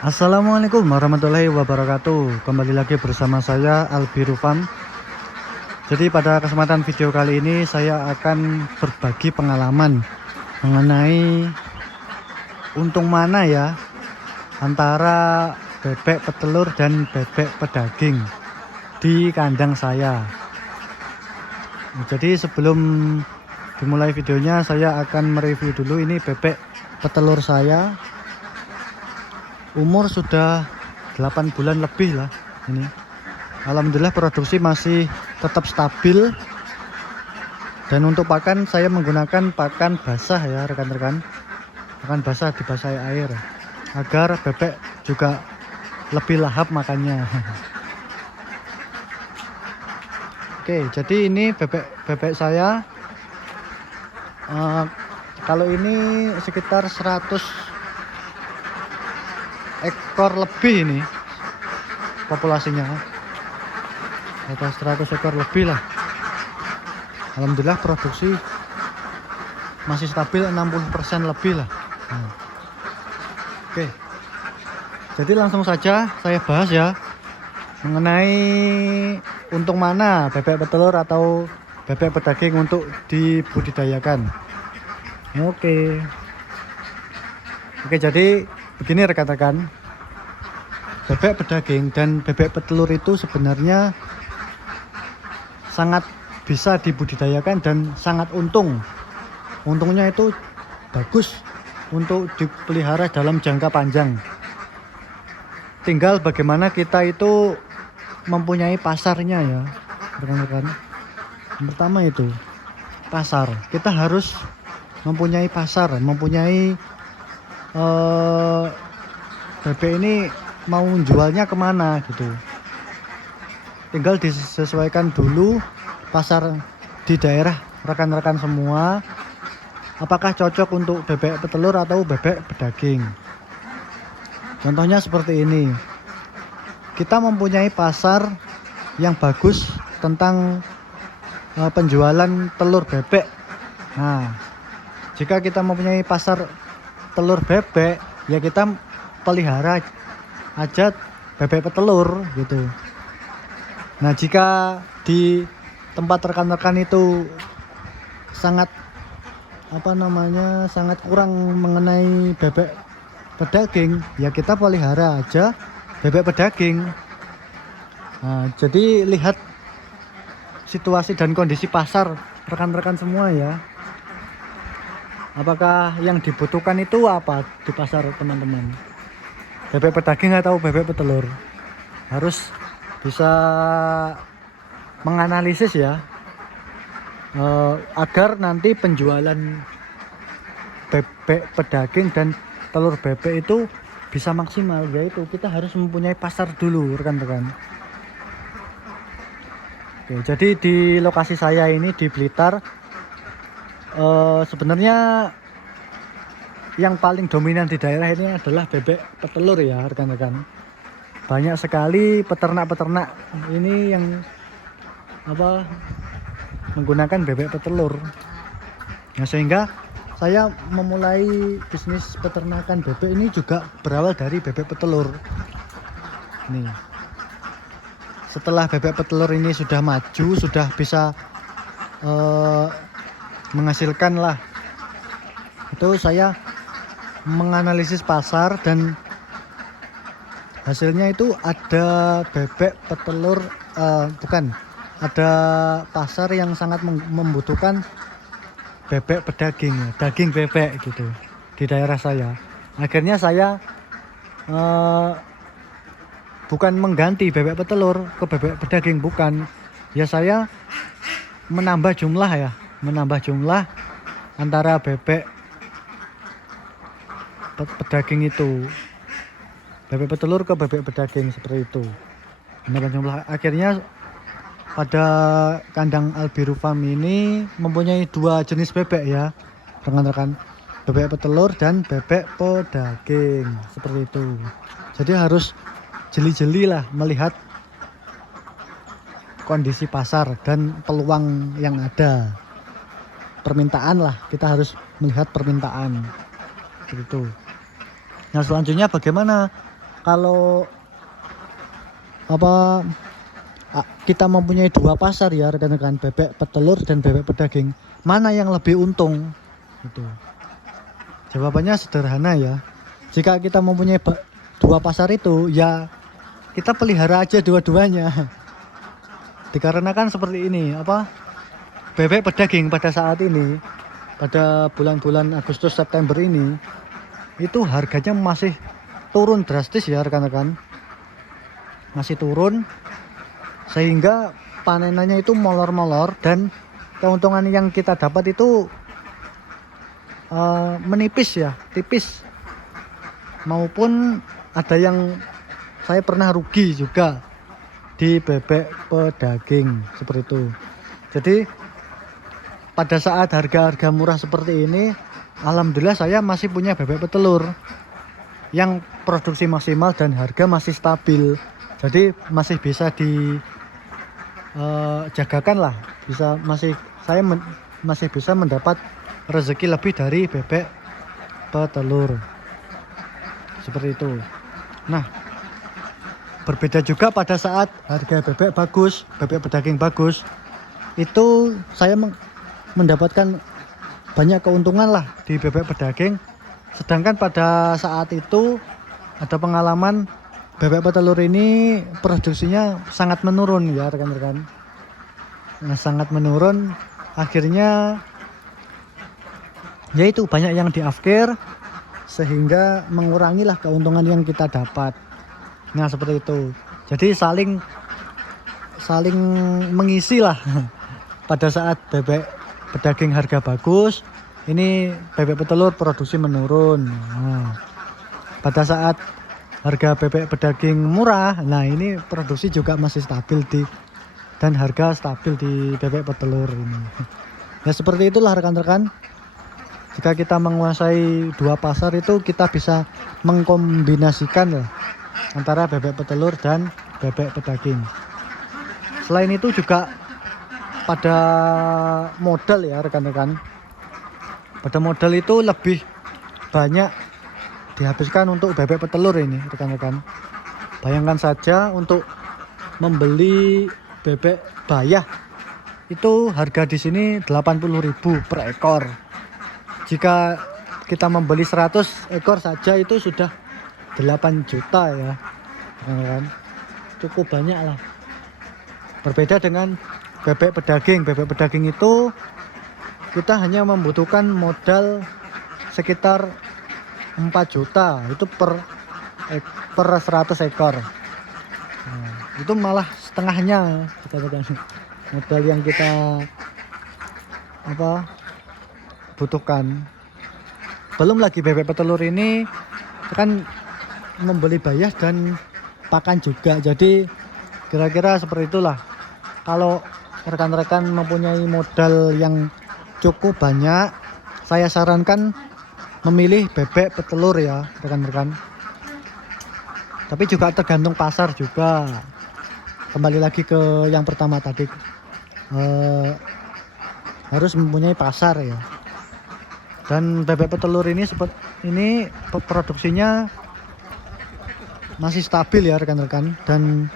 Assalamualaikum warahmatullahi wabarakatuh. Kembali lagi bersama saya Albiru Farm. Jadi pada kesempatan video kali ini saya akan berbagi pengalaman mengenai untung mana ya antara bebek petelur dan bebek pedaging di kandang saya. Jadi sebelum dimulai videonya saya akan mereview dulu ini bebek petelur saya. Umur sudah 8 bulan lebih lah ini. Alhamdulillah produksi masih tetap stabil. Dan untuk pakan saya menggunakan pakan basah ya rekan-rekan. Pakan basah dibasahi air agar bebek juga lebih lahap makannya. Oke, jadi ini bebek saya. Kalau ini sekitar 100 ekor lebih ini populasinya, atas 100 ekor lebih lah. Alhamdulillah produksi masih stabil 60% lebih lah. Oke, jadi langsung saja saya bahas ya mengenai untung mana bebek petelur atau bebek pedaging untuk dibudidayakan. Oke, jadi begini rekan-rekan, bebek pedaging dan bebek petelur itu sebenarnya sangat bisa dibudidayakan dan sangat untung. Untungnya itu bagus untuk dipelihara dalam jangka panjang. Tinggal bagaimana kita itu mempunyai pasarnya ya rekan-rekan. Yang pertama itu pasar. Kita harus mempunyai pasar, mempunyai bebek ini mau jualnya kemana gitu. Tinggal disesuaikan dulu pasar di daerah rekan-rekan semua, apakah cocok untuk bebek petelur atau bebek pedaging. Contohnya seperti ini, kita mempunyai pasar yang bagus tentang penjualan telur bebek. Nah, jika kita mempunyai pasar telur bebek, ya kita pelihara aja bebek petelur gitu. Nah, jika di tempat rekan-rekan itu sangat sangat kurang mengenai bebek pedaging, ya kita pelihara aja bebek pedaging. Nah, jadi lihat situasi dan kondisi pasar rekan-rekan semua ya. Apakah yang dibutuhkan itu apa di pasar teman-teman? Bebek pedaging atau bebek petelur? Harus bisa menganalisis ya, agar nanti penjualan bebek pedaging dan telur bebek itu bisa maksimal. Yaitu kita harus mempunyai pasar dulu rekan-rekan. Oke, jadi di lokasi saya ini di Blitar, sebenarnya yang paling dominan di daerah ini adalah bebek petelur ya rekan-rekan. Banyak sekali peternak-peternak ini yang menggunakan bebek petelur. Nah, sehingga saya memulai bisnis peternakan bebek ini juga berawal dari bebek petelur. Nih, setelah bebek petelur ini sudah maju, sudah bisa menghasilkan lah, itu saya menganalisis pasar dan hasilnya itu ada bebek petelur, ada pasar yang sangat membutuhkan bebek pedaging, daging bebek gitu di daerah saya. Akhirnya saya bukan mengganti bebek petelur ke bebek pedaging, bukan ya, saya menambah jumlah antara bebek pedaging itu, bebek petelur ke bebek pedaging seperti itu. Menambah jumlah, akhirnya pada kandang Albiru Farm ini mempunyai dua jenis bebek ya rekan-rekan, bebek petelur dan bebek pedaging seperti itu. Jadi harus jeli-jeli lah melihat kondisi pasar dan peluang yang ada, permintaan lah, kita harus melihat permintaan gitu. Nah, selanjutnya bagaimana kalau apa kita mempunyai dua pasar ya rekan-rekan, bebek petelur dan bebek pedaging, mana yang lebih untung? Gitu. Jawabannya sederhana ya. Jika kita mempunyai dua pasar itu, ya kita pelihara aja dua-duanya. Dikarenakan seperti ini, bebek pedaging pada saat ini, pada bulan-bulan Agustus September ini, itu harganya masih turun drastis ya rekan-rekan. Masih turun, sehingga panenannya itu molor-molor dan keuntungan yang kita dapat itu menipis ya, tipis. Maupun ada yang saya pernah rugi juga di bebek pedaging seperti itu. Jadi pada saat harga-harga murah seperti ini, alhamdulillah saya masih punya bebek petelur yang produksi maksimal dan harga masih stabil. Jadi masih bisa jagakan lah, masih bisa mendapat rezeki lebih dari bebek petelur seperti itu. Nah, berbeda juga pada saat harga bebek bagus, bebek pedaging bagus, itu saya mendapatkan banyak keuntungan lah di bebek pedaging. Sedangkan pada saat itu ada pengalaman bebek petelur ini produksinya sangat menurun ya rekan-rekan. Nah, sangat menurun, akhirnya yaitu banyak yang diafkir sehingga mengurangilah keuntungan yang kita dapat. Nah, seperti itu. Jadi saling mengisi lah. Pada saat bebek pedaging harga bagus, ini bebek petelur produksi menurun. Nah, pada saat harga bebek pedaging murah, nah ini produksi juga masih stabil dan harga stabil di bebek petelur ini. Ya seperti itulah rekan-rekan. Jika kita menguasai dua pasar itu, kita bisa mengkombinasikan antara bebek petelur dan bebek pedaging. Selain itu juga pada modal ya rekan-rekan. Pada modal itu lebih banyak dihabiskan untuk bebek petelur ini rekan-rekan. Bayangkan saja untuk membeli bebek bayah itu harga di sini 80.000 per ekor. Jika kita membeli 100 ekor saja itu sudah 8 juta ya rekan-rekan. Cukup banyak lah. Berbeda dengan bebek pedaging. Bebek pedaging itu kita hanya membutuhkan modal sekitar 4 juta itu per 100 ekor. Nah, itu malah setengahnya modal yang kita butuhkan. Belum lagi bebek petelur ini kan membeli bayah dan pakan juga. Jadi kira-kira seperti itulah. Kalau rekan-rekan mempunyai modal yang cukup banyak, saya sarankan memilih bebek petelur ya rekan-rekan. Tapi juga tergantung pasar juga. Kembali lagi ke yang pertama tadi, harus mempunyai pasar ya. Dan bebek petelur ini produksinya masih stabil ya rekan-rekan. Dan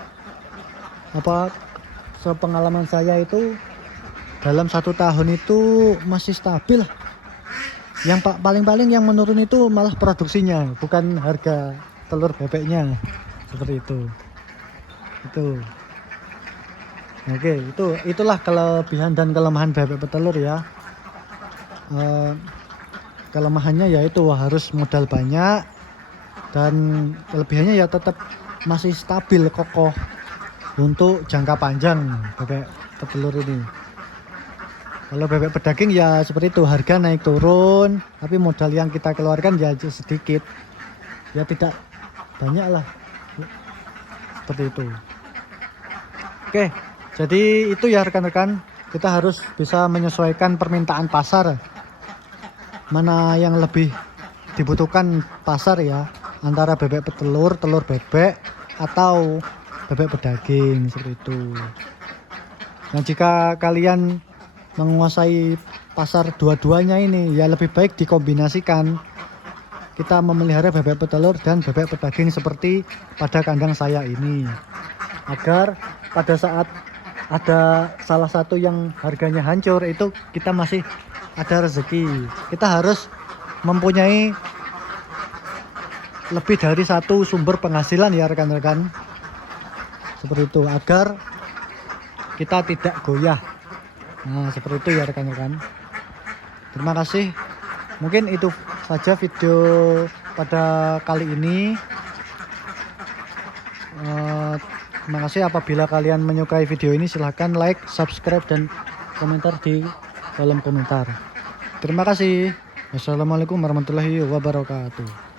sepengalaman saya itu dalam 1 tahun itu masih stabil. Yang paling-paling yang menurun itu malah produksinya, bukan harga telur bebeknya. Seperti itu. Oke, itulah kelebihan dan kelemahan bebek petelur ya. Kelemahannya yaitu harus modal banyak, dan kelebihannya ya tetap masih stabil, kokoh untuk jangka panjang bebek petelur ini. Kalau bebek pedaging ya seperti itu, harga naik turun, tapi modal yang kita keluarkan ya sedikit, ya tidak banyak lah, seperti itu. Oke, jadi itu ya rekan-rekan, kita harus bisa menyesuaikan permintaan pasar, mana yang lebih dibutuhkan pasar ya, antara bebek petelur, telur bebek, atau bebek pedaging, seperti itu. Nah, jika kalian menguasai pasar dua-duanya ini, ya lebih baik dikombinasikan kita memelihara bebek petelur dan bebek pedaging seperti pada kandang saya ini, agar pada saat ada salah satu yang harganya hancur itu kita masih ada rezeki. Kita harus mempunyai lebih dari satu sumber penghasilan ya rekan-rekan, seperti itu, agar kita tidak goyah. Nah seperti itu ya rekan-rekan. Terima kasih, mungkin itu saja video pada kali ini. Terima kasih. Apabila kalian menyukai video ini, silahkan like, subscribe, dan komentar di kolom komentar. Terima kasih. Wassalamualaikum warahmatullahi wabarakatuh.